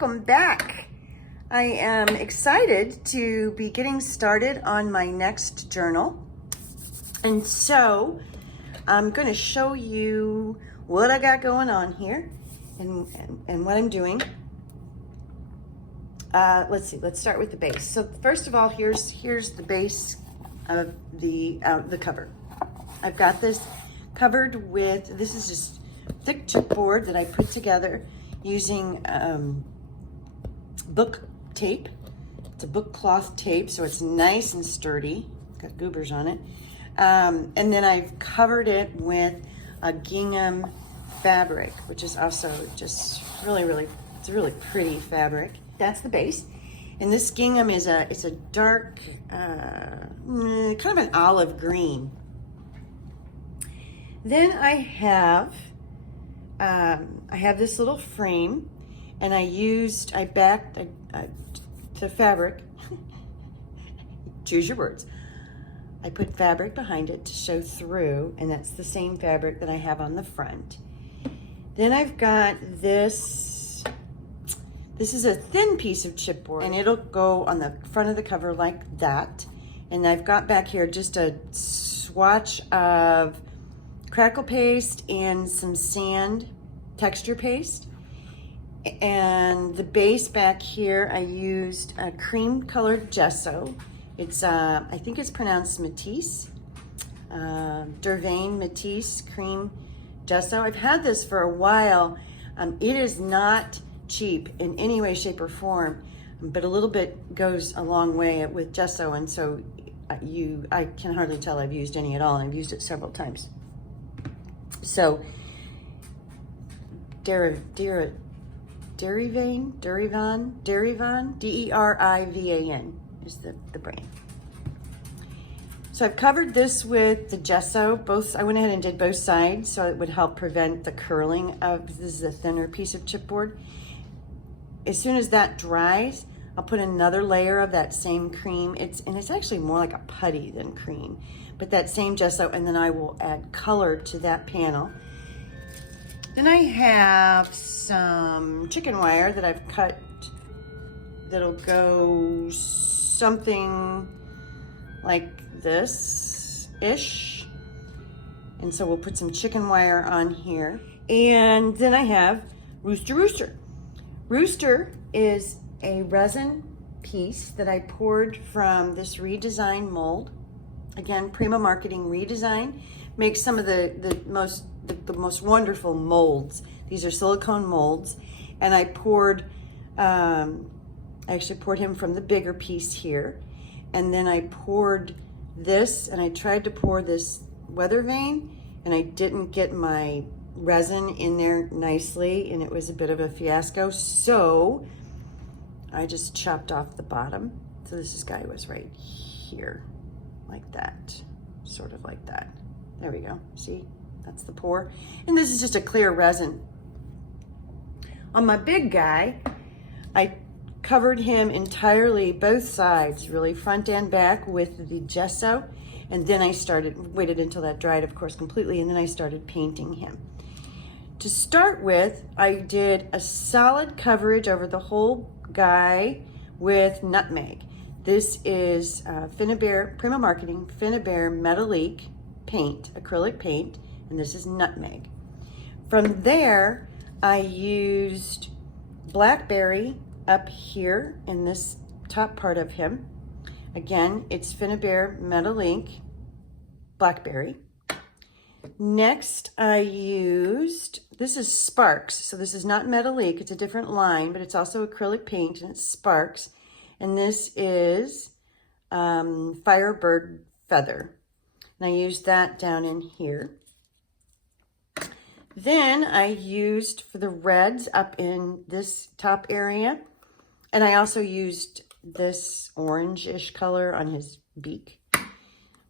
welcome back. I am excited to be getting started on my next journal. And so I'm going to show you what I got going on here and what I'm doing. Let's see, let's start with the base. So first of all, here's the base of the cover. I've got this covered with, this is just thick chipboard that I put together using book tape. It's a book cloth tape, so it's nice and sturdy. Got goobers on it. And then I've covered it with a gingham fabric, which is also just it's a really pretty fabric. That's the base. And this gingham is it's a dark, kind of an olive green. Then I have this little frame, and I backed the fabric. Choose your words. I put fabric behind it to show through, and that's the same fabric that I have on the front. Then I've got this. This is a thin piece of chipboard, and it'll go on the front of the cover like that. And I've got back here just a swatch of crackle paste and some sand texture paste. And the base back here, I used a cream colored gesso. It's, I think it's pronounced Matisse, Dervain Matisse cream gesso. I've had this for a while. It is not cheap in any way, shape, or form, but a little bit goes a long way with gesso, and so I can hardly tell I've used any at all, and I've used it several times. So, Derivan, Derivan is the brand. So I've covered this with the gesso. I went ahead and did both sides so it would help prevent the curling of, this is a thinner piece of chipboard. As soon as that dries, I'll put another layer of that same cream. It's actually more like a putty than cream, but that same gesso, and then I will add color to that panel. Then I have some chicken wire that I've cut that'll go something like this-ish. And so we'll put some chicken wire on here. And then I have Rooster Rooster. Rooster is a resin piece that I poured from this redesign mold. Again, Prima Marketing redesign. Makes some of the most wonderful molds. These are silicone molds. And I actually poured him from the bigger piece here. And then I poured this, and I tried to pour this weather vane, and I didn't get my resin in there nicely, and it was a bit of a fiasco. So I just chopped off the bottom. So this guy was right here, like that, sort of like that. There we go, see, that's the pour. And this is just a clear resin. On my big guy, I covered him entirely, both sides, really front and back, with the gesso. And then I waited until that dried, of course, completely, and then I started painting him. To start with, I did a solid coverage over the whole guy with nutmeg. This is Prima Marketing Finnabair Metallique paint, acrylic paint, and this is nutmeg. From there, I used blackberry up here in this top part of him. Again, it's Finnabair Metallique blackberry. Next, I used, this is Sparks. So this is not Metallique, it's a different line, but it's also acrylic paint, and it's Sparks. And this is Firebird Feather. And I used that down in here. Then I used, for the reds, up in this top area. And I also used this orange-ish color on his beak.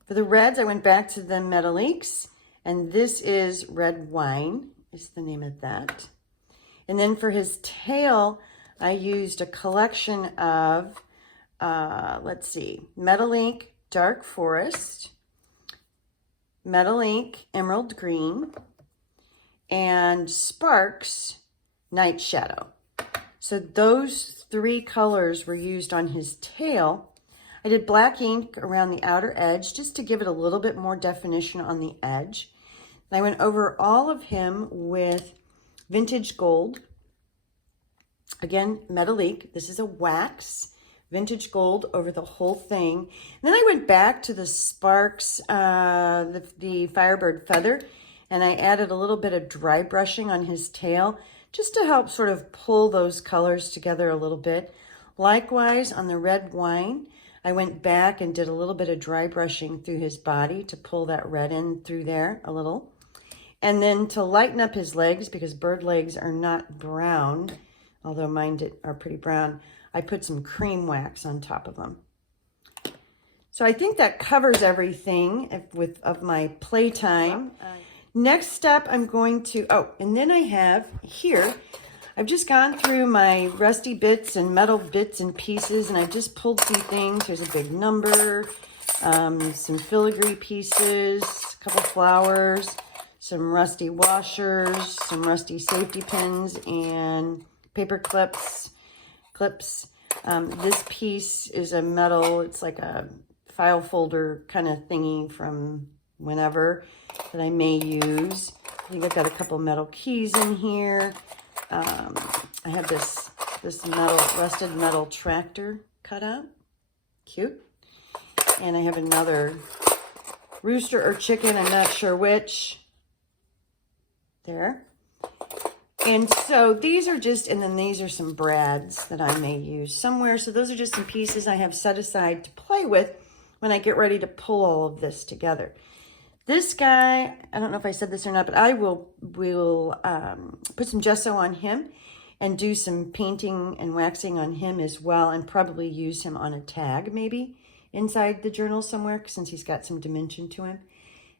For the reds, I went back to the Metalliques. And this is Red Wine, is the name of that. And then for his tail, I used a collection of, let's see, Metallique Dark Forest, Metallique Emerald Green, and Sparks Night Shadow. So those 3 colors were used on his tail. I did black ink around the outer edge just to give it a little bit more definition on the edge. And I went over all of him with vintage gold. Again, Metalique. This is a wax. Vintage gold over the whole thing. And then I went back to the Sparks, the Firebird feather, and I added a little bit of dry brushing on his tail just to help sort of pull those colors together a little bit. Likewise, on the red wine, I went back and did a little bit of dry brushing through his body to pull that red in through there a little. And then to lighten up his legs, because bird legs are not brown, although mine are pretty brown, I put some cream wax on top of them. So I think that covers everything of my playtime. Next step, I'm going to, and then I have here, I've just gone through my rusty bits and metal bits and pieces, and I just pulled some things. There's a big number, some filigree pieces, a couple flowers, some rusty washers, some rusty safety pins, and paper clips. This piece is a metal, it's like a file folder kind of thingy from whenever that I may use. I think I've got a couple metal keys in here. I have this rusted metal tractor cut out. Cute. And I have another rooster or chicken, I'm not sure which. There. And so these are just, and then these are some brads that I may use somewhere. So those are just some pieces I have set aside to play with when I get ready to pull all of this together. This guy, I don't know if I said this or not, but I will put some gesso on him and do some painting and waxing on him as well, and probably use him on a tag maybe inside the journal somewhere, since he's got some dimension to him,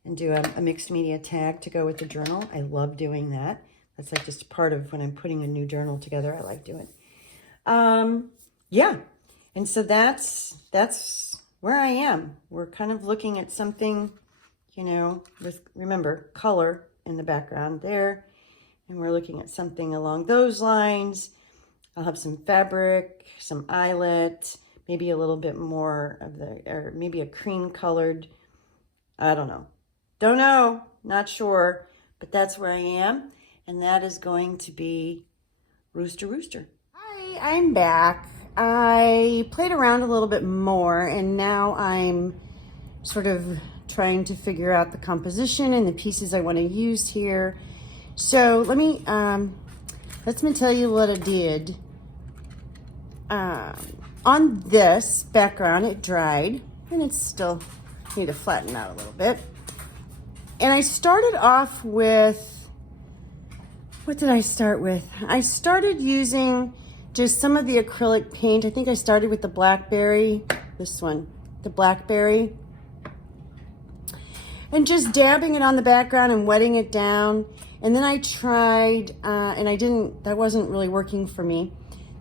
and do a mixed media tag to go with the journal. I love doing that. That's like just part of when I'm putting a new journal together. I like doing. Yeah, and so that's where I am. We're kind of looking at something, you know, with, remember, color in the background there. And we're looking at something along those lines. I'll have some fabric, some eyelet, maybe a little bit more of or maybe a cream colored, I don't know, not sure, but that's where I am. And that is going to be Rooster Rooster. Hi, I'm back. I played around a little bit more, and now I'm sort of trying to figure out the composition and the pieces I want to use here. So let me tell you what I did. On this background, it dried, and it's still need to flatten out a little bit. And I started off with, what did I start with? I started using just some of the acrylic paint. I think I started with the blackberry, this one, the blackberry. And just dabbing it on the background and wetting it down. And then I tried, and that wasn't really working for me.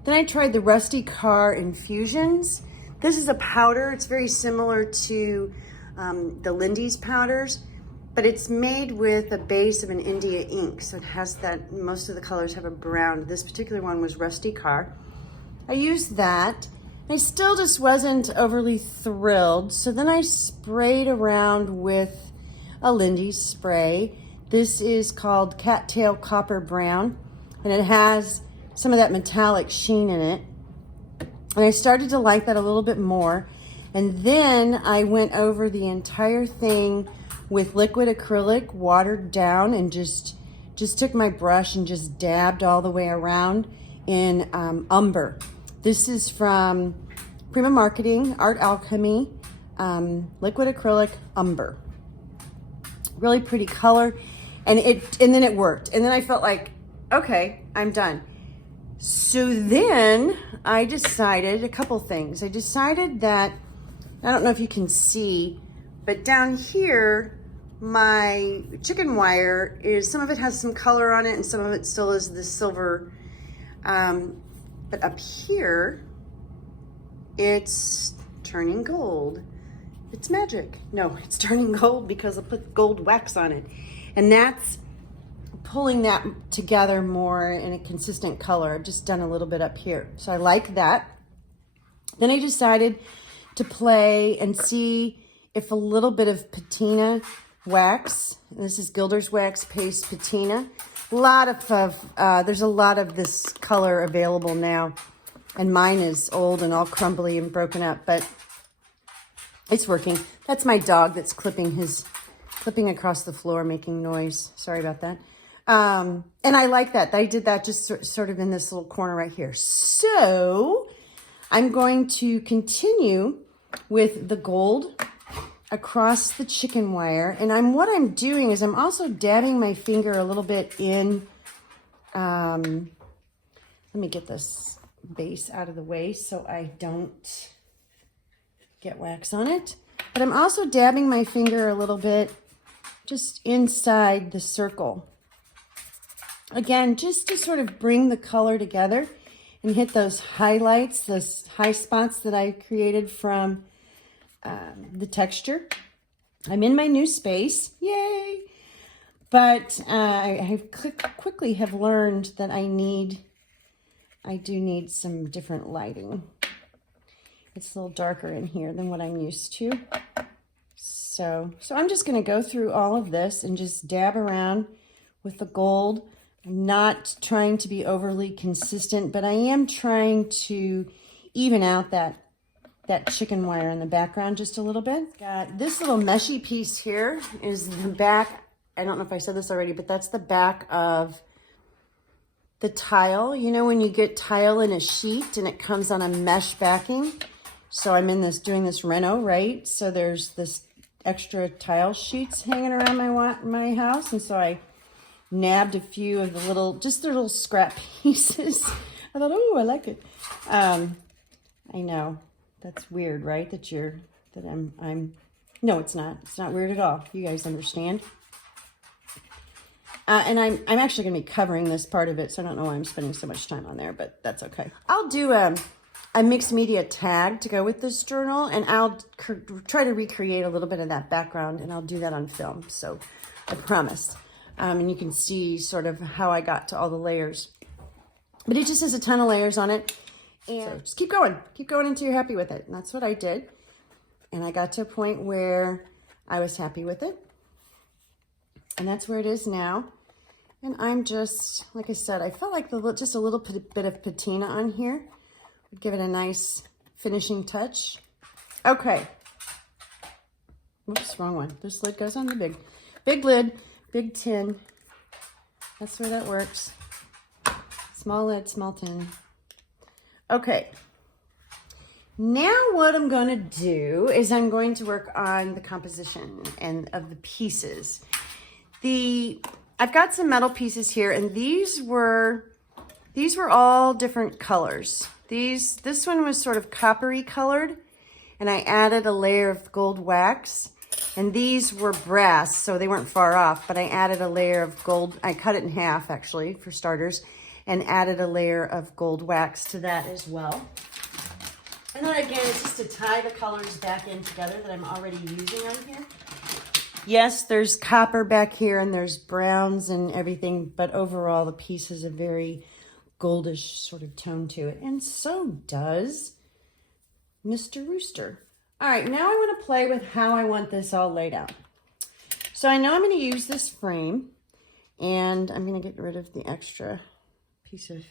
Then I tried the Rusty Car Infusions. This is a powder. It's very similar to the Lindy's powders, but it's made with a base of an India ink. So it has that, most of the colors have a brown. This particular one was Rusty Car. I used that. I still just wasn't overly thrilled. So then I sprayed around with a Lindy's spray. This is called Cattail Copper Brown, and it has some of that metallic sheen in it. And I started to like that a little bit more. And then I went over the entire thing with liquid acrylic, watered down, and just took my brush and just dabbed all the way around in umber. This is from Prima Marketing, Art Alchemy, liquid acrylic umber. Really pretty color, and then it worked. And then I felt like, okay, I'm done. So then I decided a couple things. I decided that, I don't know if you can see, but down here, my chicken wire is, some of it has some color on it and some of it still is the silver. But up here, it's turning gold. It's magic. No, it's turning gold because I put gold wax on it. And that's pulling that together more in a consistent color. I've just done a little bit up here. So I like that. Then I decided to play and see if a little bit of patina wax, and this is Gilder's Wax Paste Patina. There's a lot of this color available now. And mine is old and all crumbly and broken up, but it's working. That's my dog that's clipping across the floor, making noise. Sorry about that. And I like that. I did that just sort of in this little corner right here. So I'm going to continue with the gold across the chicken wire. And what I'm doing is I'm also dabbing my finger a little bit in, let me get this base out of the way so I don't get wax on it. But I'm also dabbing my finger a little bit just inside the circle. Again, just to sort of bring the color together and hit those highlights, those high spots that I created from the texture. I'm in my new space, yay! But I quickly have learned that I do need some different lighting. It's a little darker in here than what I'm used to. So I'm just gonna go through all of this and just dab around with the gold. I'm not trying to be overly consistent, but I am trying to even out that chicken wire in the background just a little bit. Got this little meshy piece here is the back. I don't know if I said this already, but that's the back of the tile. You know when you get tile in a sheet and it comes on a mesh backing? So I'm doing this reno, right? So there's this extra tile sheets hanging around my house, and so I nabbed a few of the little scrap pieces. I thought, oh, I like it. I know that's weird, right? No, it's not. It's not weird at all. You guys understand. And I'm actually going to be covering this part of it, so I don't know why I'm spending so much time on there, but that's okay. I'll do a mixed media tag to go with this journal, and I'll try to recreate a little bit of that background, and I'll do that on film, so I promise. And you can see sort of how I got to all the layers. But it just has a ton of layers on it, and so just keep going until you're happy with it, and that's what I did. And I got to a point where I was happy with it, and that's where it is now. And I'm just, like I said, I felt like just a little bit of patina on here would give it a nice finishing touch. Okay. Whoops, wrong one. This lid goes on the big lid, big tin. That's where that works. Small lid, small tin. Okay. Now what I'm going to do is I'm going to work on the composition and of the pieces. I've got some metal pieces here, and these were all different colors. This one was sort of coppery colored, and I added a layer of gold wax. And these were brass, so they weren't far off, but I added a layer of gold. I cut it in half, actually, for starters, and added a layer of gold wax to that as well. And then again, it's just to tie the colors back in together that I'm already using on here. Yes, there's copper back here and there's browns and everything, but overall the piece has a very goldish sort of tone to it. And so does Mr. Rooster. All right, now I want to play with how I want this all laid out. So I know I'm going to use this frame, and I'm going to get rid of the extra piece of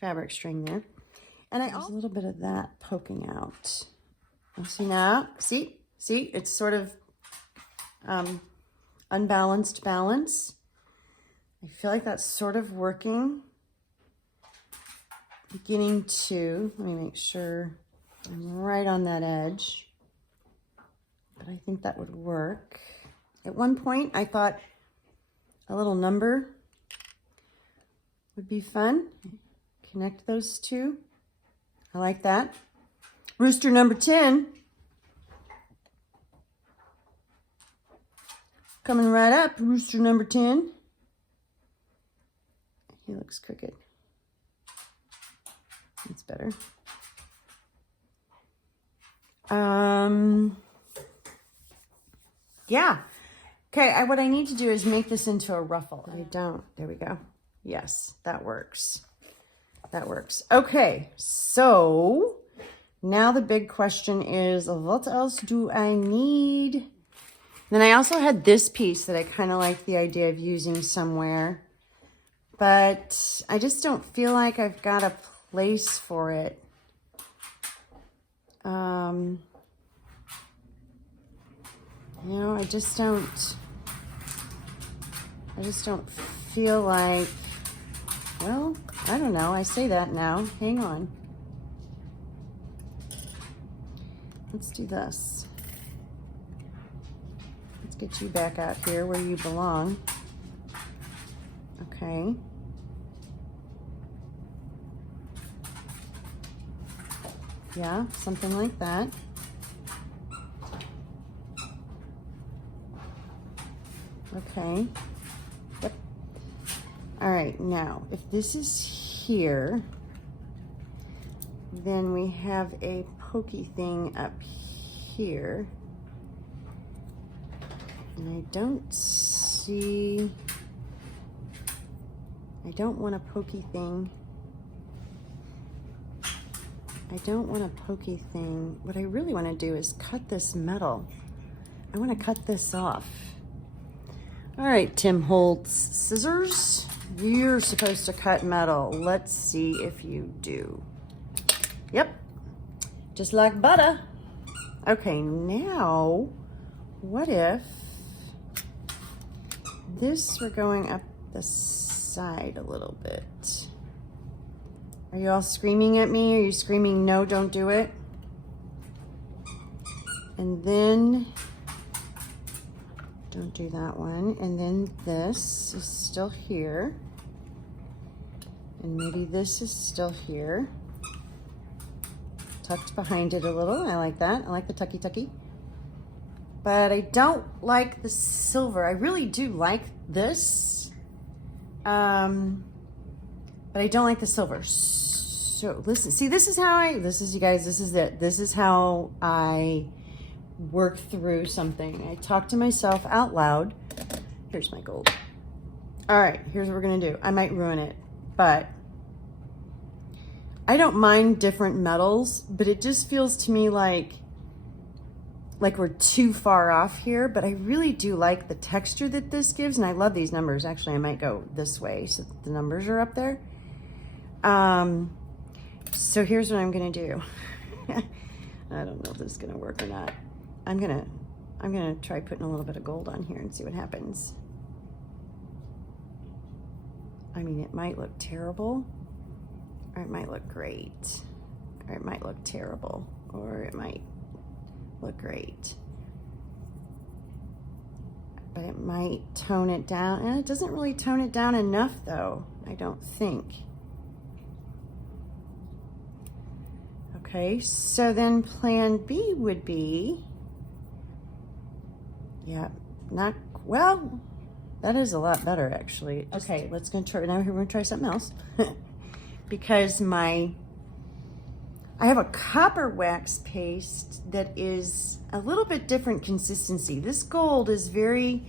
fabric string there. And I also a little bit of that poking out. See now? See, it's sort of unbalanced balance. I feel like that's sort of working. Beginning to, let me make sure I'm right on that edge. But I think that would work. At one point, I thought a little number would be fun. Connect those two. I like that. Rooster number 10. Coming right up, Rooster number 10. He looks crooked. That's better. Yeah. Okay, what I need to do is make this into a ruffle. I don't. There we go. Yes, that works. That works. Okay, so now the big question is, what else do I need? Then I also had this piece that I kind of like the idea of using somewhere, but I just don't feel like I've got a place for it. You know, I just don't feel like, well, I don't know. I say that now. Hang on. Let's do this. Let's get you back out here where you belong. Okay. Yeah, something like that. Okay. Yep. All right, now, if this is here, then we have a pokey thing up here. And I don't see, I don't want a pokey thing. I don't want a pokey thing. What I really want to do is cut this metal. I want to cut this off. All right, Tim Holtz scissors. You're supposed to cut metal. Let's see if you do. Yep, just like butter. Okay, now, what if this were going up the side a little bit? Are you all screaming at me? Are you screaming, no, don't do it? And then, don't do that one. And then this is still here. And maybe this is still here. Tucked behind it a little. I like that. I like the tucky. But I don't like the silver. I really do like this. But I don't like the silver. So listen, see, this is it. This is how I work through something. I talk to myself out loud. Here's my gold. All right, here's what we're gonna do. I might ruin it, but I don't mind different metals, but it just feels to me like we're too far off here, but I really do like the texture that this gives, and I love these numbers. Actually, I might go this way so the numbers are up there. So here's what I'm gonna do. I don't know if this is gonna work or not. I'm gonna try putting a little bit of gold on here and see what happens. I mean, it might look terrible, or it might look great, or it might look terrible, or it might look great. But it might tone it down, and it doesn't really tone it down enough though, I don't think. Okay, so then plan B would be, yeah, not, well, that is a lot better actually. Okay, let's go try, now we're gonna try something else. Because I have a copper wax paste that is a little bit different consistency. This gold is very,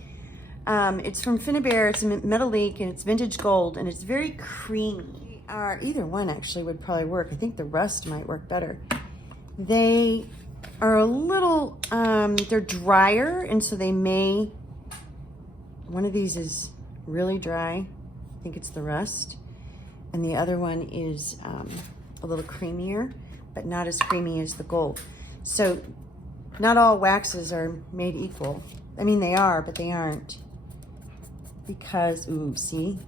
it's from Finnabair, it's a Metallique, and it's vintage gold, and it's very creamy. Either one actually would probably work. I think the rust might work better. They are a little, they're drier, and so they may, one of these is really dry. I think it's the rust. And the other one is a little creamier, but not as creamy as the gold. So not all waxes are made equal. I mean, they are, but they aren't. Because, ooh, see?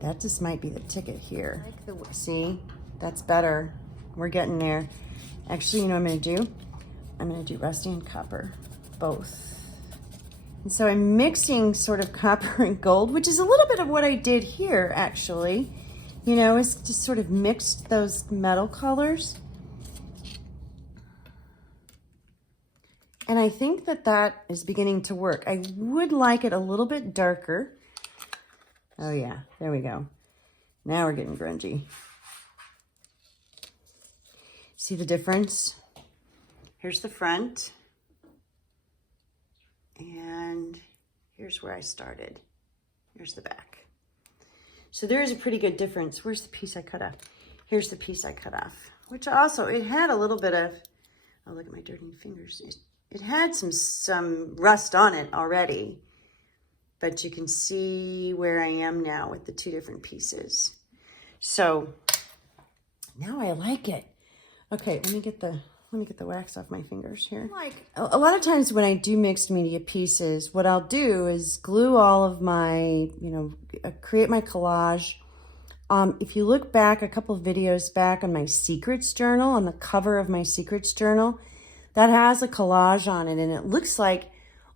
That just might be the ticket here. See, that's better. We're getting there. Actually, you know what I'm gonna do? I'm gonna do rusty and copper, both. And so I'm mixing sort of copper and gold, which is a little bit of what I did here, actually. You know, it's just sort of mixed those metal colors. And I think that that is beginning to work. I would like it a little bit darker. Oh yeah, there we go. Now we're getting grungy. See the difference? Here's the front. And here's where I started. Here's the back. So there is a pretty good difference. Where's the piece I cut off? Here's the piece I cut off, which also, it had a little bit of, oh, look at my dirty fingers. It had some rust on it already, but you can see where I am now with the two different pieces. So now I like it. Okay, let me get the wax off my fingers here. Like a lot of times when I do mixed media pieces, what I'll do is glue all of my, create my collage. If you look back a couple of videos back on my secrets journal, on the cover of my secrets journal, that has a collage on it, and it looks like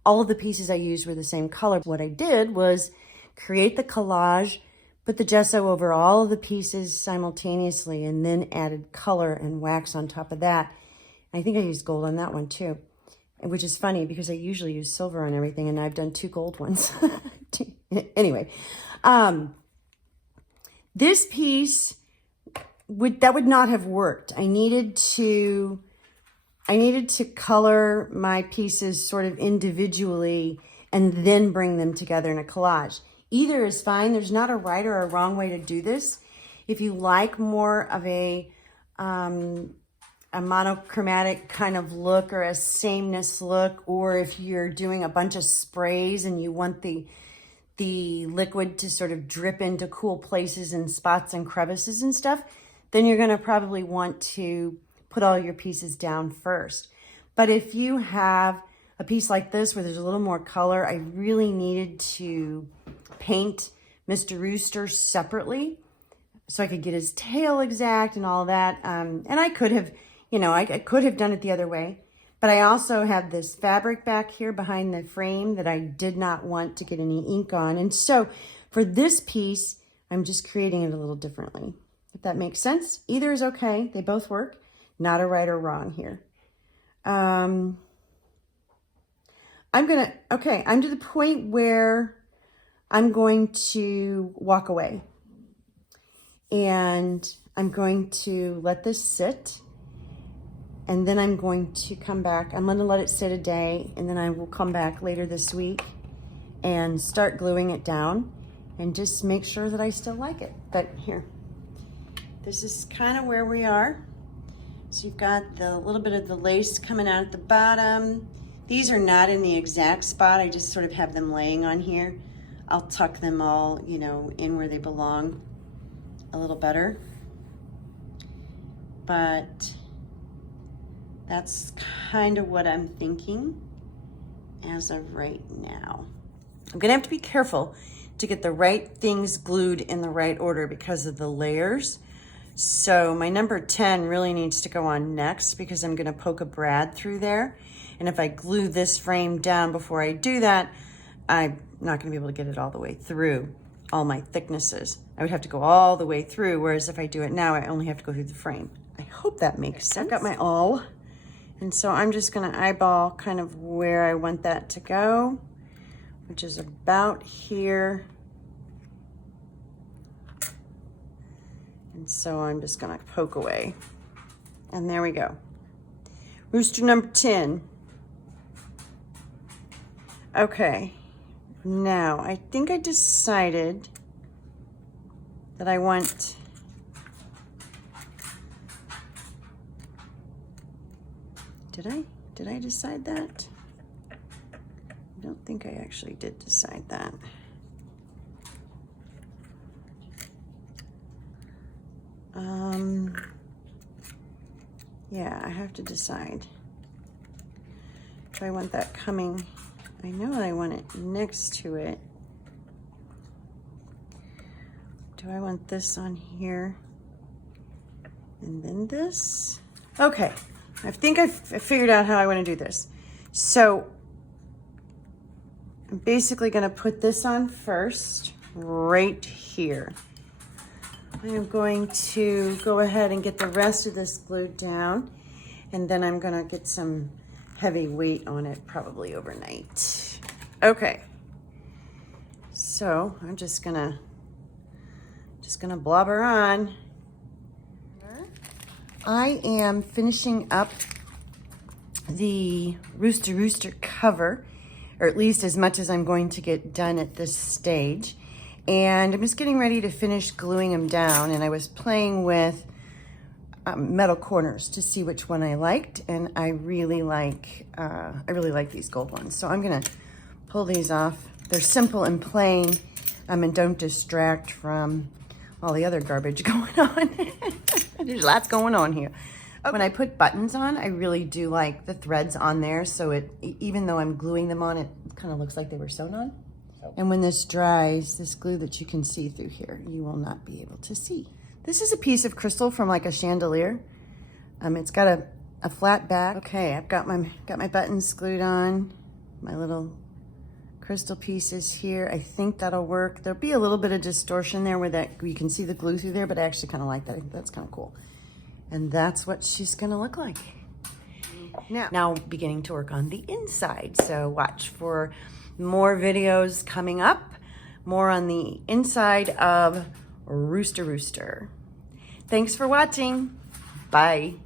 all of the pieces I used were the same color. What I did was create the collage, put the gesso over all of the pieces simultaneously, and then added color and wax on top of that. I think I used gold on that one too, which is funny because I usually use silver on everything, and I've done 2 gold ones. Anyway, this piece would not have worked. I needed to color my pieces sort of individually and then bring them together in a collage. Either is fine. There's not a right or a wrong way to do this. If you like more of a monochromatic kind of look or a sameness look, or if you're doing a bunch of sprays and you want the liquid to sort of drip into cool places and spots and crevices and stuff, then you're going to probably want to put all your pieces down first. But if you have a piece like this where there's a little more color, I really needed to paint Mr. Rooster separately so I could get his tail exact and all that. And I could have, I could have done it the other way. But I also have this fabric back here behind the frame that I did not want to get any ink on. And so for this piece, I'm just creating it a little differently. If that makes sense, either is okay. They both work. Not a right or wrong here. I'm to the point where I'm going to walk away. And I'm going to let this sit. And then I'm going to come back. I'm going to let it sit a day, and then I will come back later this week and start gluing it down and just make sure that I still like it. But here, this is kind of where we are. So you've got the little bit of the lace coming out at the bottom. These are not in the exact spot. I just sort of have them laying on here. I'll tuck them all, in where they belong a little better. But that's kind of what I'm thinking as of right now. I'm gonna have to be careful to get the right things glued in the right order because of the layers. So my number 10 really needs to go on next because I'm gonna poke a brad through there. And if I glue this frame down before I do that, I'm not gonna be able to get it all the way through all my thicknesses. I would have to go all the way through, whereas if I do it now, I only have to go through the frame. I hope that makes sense. I've got my awl. And so I'm just gonna eyeball kind of where I want that to go, which is about here. And so I'm just gonna poke away. And there we go. Rooster number 10. Okay, now I think I decided that I want Did I decide that? I don't think I actually did decide that. Yeah, I have to decide. Do I want that coming? I know that I want it next to it. Do I want this on here? And then this? Okay. I think I've figured out how I want to do this. So I'm basically going to put this on first, right here. I am going to go ahead and get the rest of this glued down, and then I'm going to get some heavy weight on it, probably overnight. Okay. So I'm just gonna blobber on. I am finishing up the Rooster Rooster cover. or at least as much as I'm going to get done at this stage. And I'm just getting ready to finish gluing them down, and I was playing with metal corners to see which one I liked, and I really like these gold ones. So I'm gonna pull these off. They're simple and plain, and don't distract from all the other garbage going on. There's lots going on here. When I put buttons on, I really do like the threads on there, so even though I'm gluing them on, it kind of looks like they were sewn on. And when this dries, this glue that you can see through here, you will not be able to see. This is a piece of crystal from like a chandelier. It's got a flat back. Okay, I've got my buttons glued on, my little crystal pieces here. I think that'll work. There'll be a little bit of distortion there where you can see the glue through there, but I actually kind of like that. I think that's kind of cool. And that's what she's gonna look like. Now beginning to work on the inside. So watch for more videos coming up, more on the inside of Rooster Rooster. Thanks for watching. Bye.